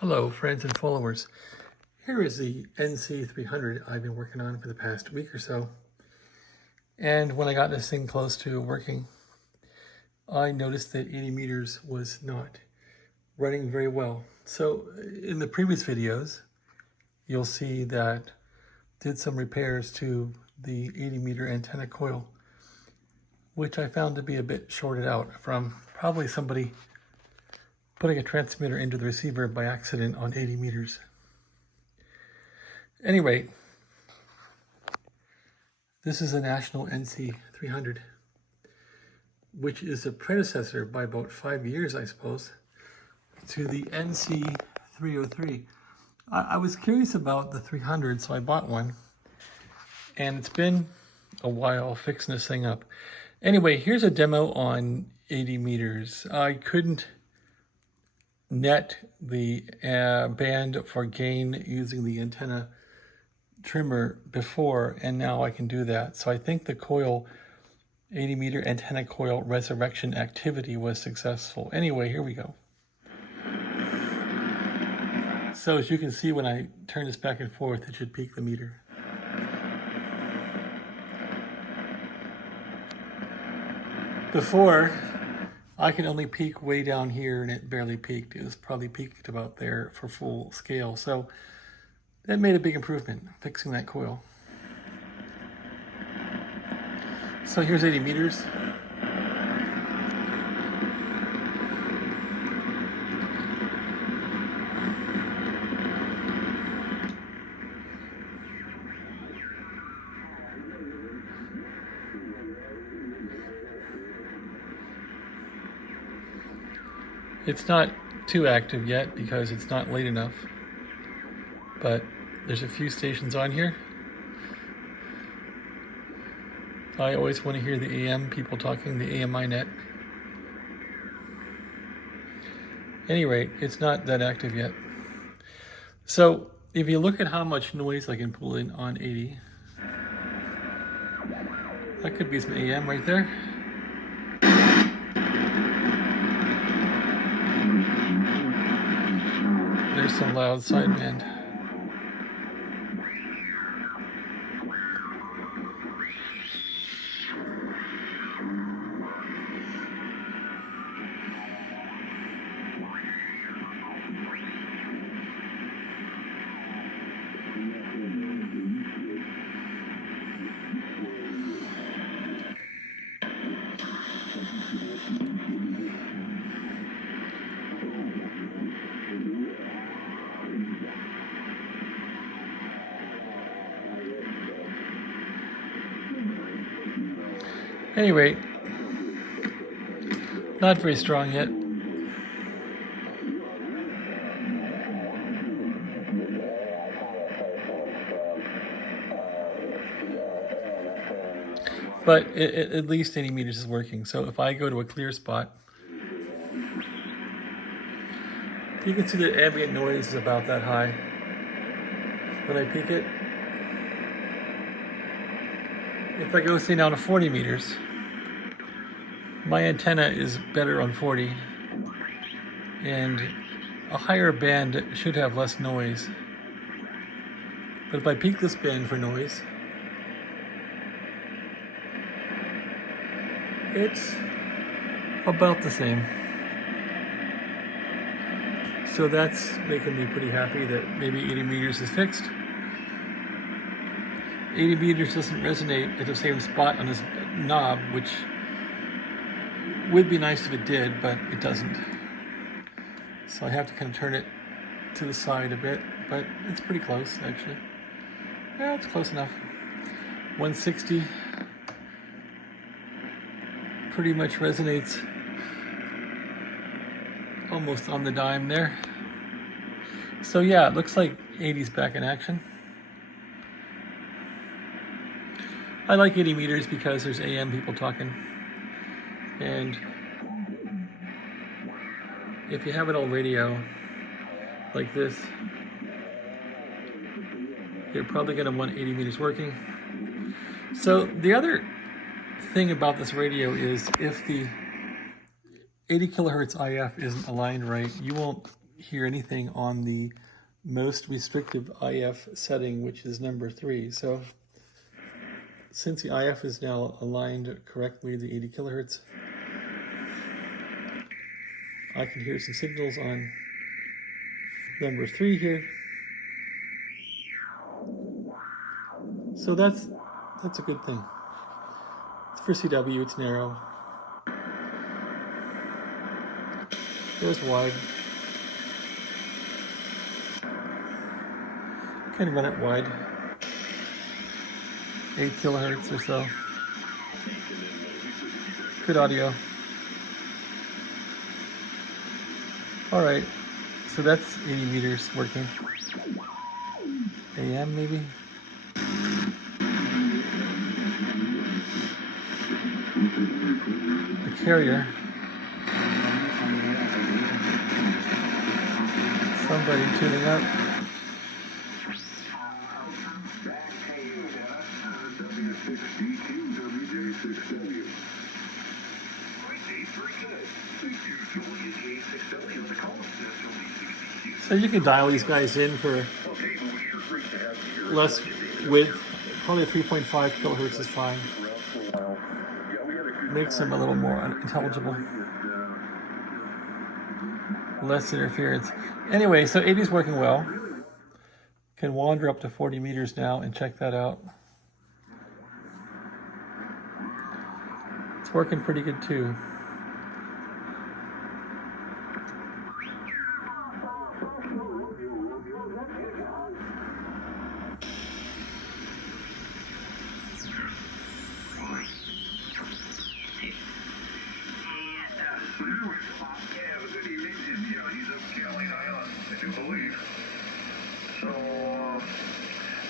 Hello friends and followers. Here is the NC300 I've been working on for the past week or so. And when I got this thing close to working, I noticed that 80 meters was not running very well. So in the previous videos, you'll see that I did some repairs to the 80 meter antenna coil, which I found to be a bit shorted out from probably somebody putting a transmitter into the receiver by accident on 80 meters. Anyway, this is a National NC300, which is a predecessor by about 5 years, I suppose, to the NC303. I was curious about the 300, so I bought one, and it's been a while fixing this thing up. Anyway, here's a demo on 80 meters. I couldn't net the band for gain using the antenna trimmer before, and now I can do that. So I think the coil, 80 meter antenna coil resurrection activity was successful. Anyway, here we go. So as you can see, when I turn this back and forth, it should peak the meter. Before, I can only peak way down here and it barely peaked. It was probably peaked about there for full scale. So that made a big improvement, fixing that coil. So here's 80 meters. It's not too active yet because it's not late enough, but there's a few stations on here. I always want to hear the AM people talking, the AMI net. At any rate, it's not that active yet. So if you look at how much noise I can pull in on 80, that could be some AM right there. There's some loud sideband. Anyway, not very strong yet. But at least 80 meters is working. So if I go to a clear spot, you can see the ambient noise is about that high. When I peak it, if I go say down to 40 meters, my antenna is better on 40, and a higher band should have less noise. But if I peak this band for noise, it's about the same. So that's making me pretty happy that maybe 80 meters is fixed. 80 meters doesn't resonate at the same spot on this knob, which would be nice if it did, but it doesn't. So I have to kind of turn it to the side a bit, but it's pretty close actually. Yeah, it's close enough. 160 pretty much resonates almost on the dime there. So yeah, it looks like 80's back in action. I like 80 meters because there's AM people talking. And if you have an old radio like this, you're probably going to want 80 meters working. So the other thing about this radio is if the 80 kilohertz IF isn't aligned right, you won't hear anything on the most restrictive IF setting, which is number 3. So since the IF is now aligned correctly, the 80 kilohertz, I can hear some signals on number 3 here. So that's a good thing. For CW, it's narrow. There's wide. Can run it wide. 8 kilohertz or so. Good audio. All right, so that's 80 meters working. AM maybe? The carrier. Somebody tuning up. So you can dial these guys in for less width. Probably 3.5 kilohertz is fine. Makes them a little more intelligible. Less interference. Anyway, so 80 is working well. Can wander up to 40 meters now and check that out. It's working pretty good too.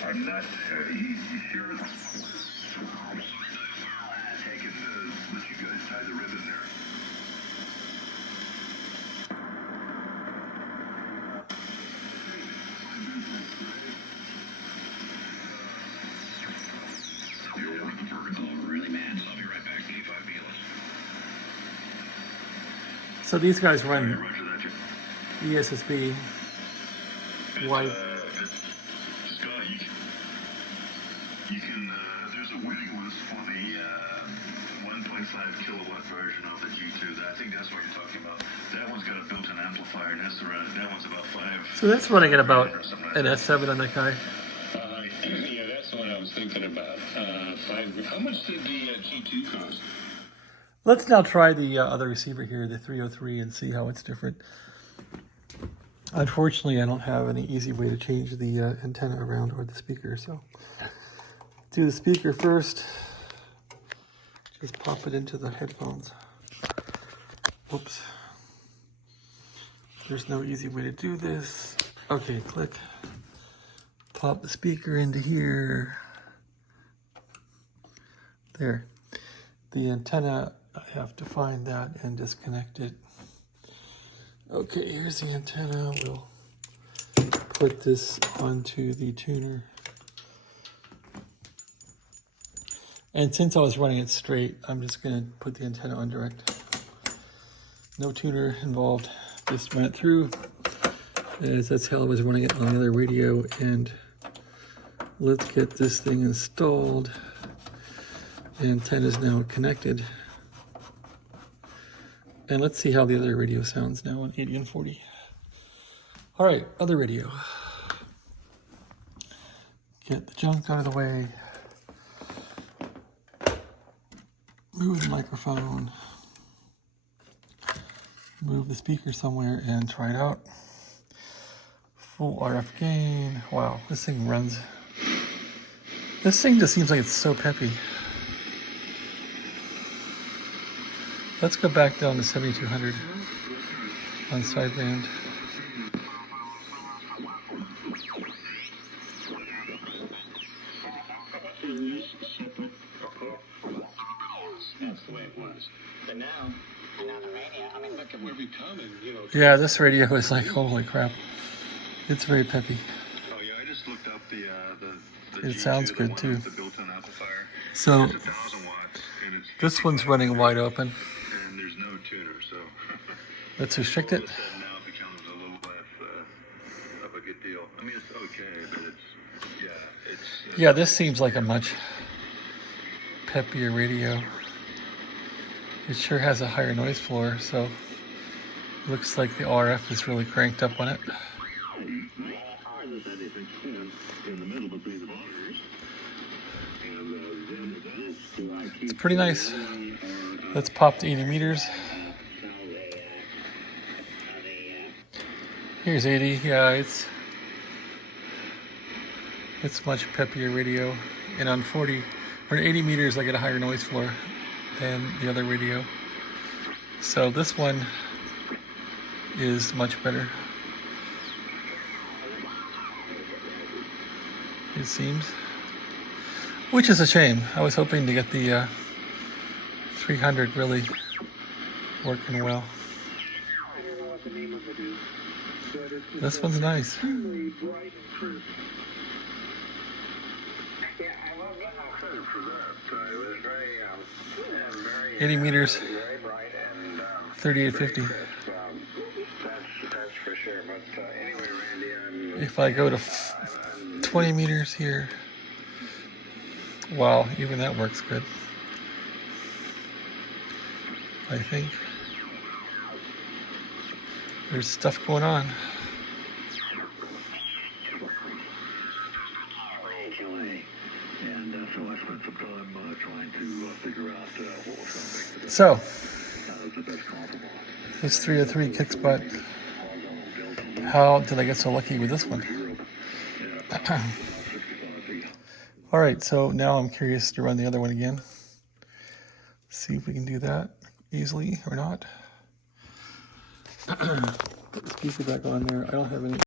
I'm not he's sure taking let you guys tie the ribbon there. Really bad, so I'll be right back. K5 So these guys run ESSB wide. You can, there's a waiting list for the 1.5 kilowatt version of the G2. I think that's what you're talking about. That one's got a built-in amplifier, and that's around, that one's about 5. So that's running at about an S7 on that guy. Yeah, that's the one I was thinking about. 5. How much did the G2 cost? Let's now try the other receiver here, the 303, and see how it's different. Unfortunately, I don't have any easy way to change the antenna around or the speaker, so do the speaker first. Just pop it into the headphones. Whoops. There's no easy way to do this. Okay, click. Pop the speaker into here. There. The antenna, I have to find that and disconnect it. Okay, here's the antenna. We'll put this onto the tuner. And since I was running it straight, I'm just going to put the antenna on direct. No tuner involved. Just run it through, as that's how I was running it on the other radio. And let's get this thing installed. The antenna is now connected. And let's see how the other radio sounds now on 80 and 40. All right, other radio. Get the junk out of the way. Move the microphone. Move the speaker somewhere and try it out. Full RF gain. Wow, this thing runs. This thing just seems like it's so peppy. Let's go back down to 7200 on sideband. That's the way it was. But now the radio, I mean, look at where we've come and, you know. Yeah, this radio is like, holy crap. It's very peppy. Oh yeah, I just looked up the It G2, sounds the good one too. with the built-in amplifier. So It's 1,000 watts, and it's this one's running wide open. and there's no tuner, so Let's restrict it. all of a sudden now it becomes a little bit Yeah, this seems like a much peppier radio. It sure has a higher noise floor, so looks like the RF is really cranked up on it. It's pretty nice. Let's pop to 80 meters. Here's 80. Yeah, it's much peppier radio. And on 40 or 80 meters, I get a higher noise floor than the other radio. So this one is much better, it seems. Which is a shame. I was hoping to get the 300 really working well. This one's nice. 80 meters, 3850. If I go to 20 meters here, wow, even that works good, I think. There's stuff going on. So, this 303 kicks butt. How did I get so lucky with this one? Alright, so now I'm curious to run the other one again. See if we can do that easily or not. Put the speaker back on there. I don't have any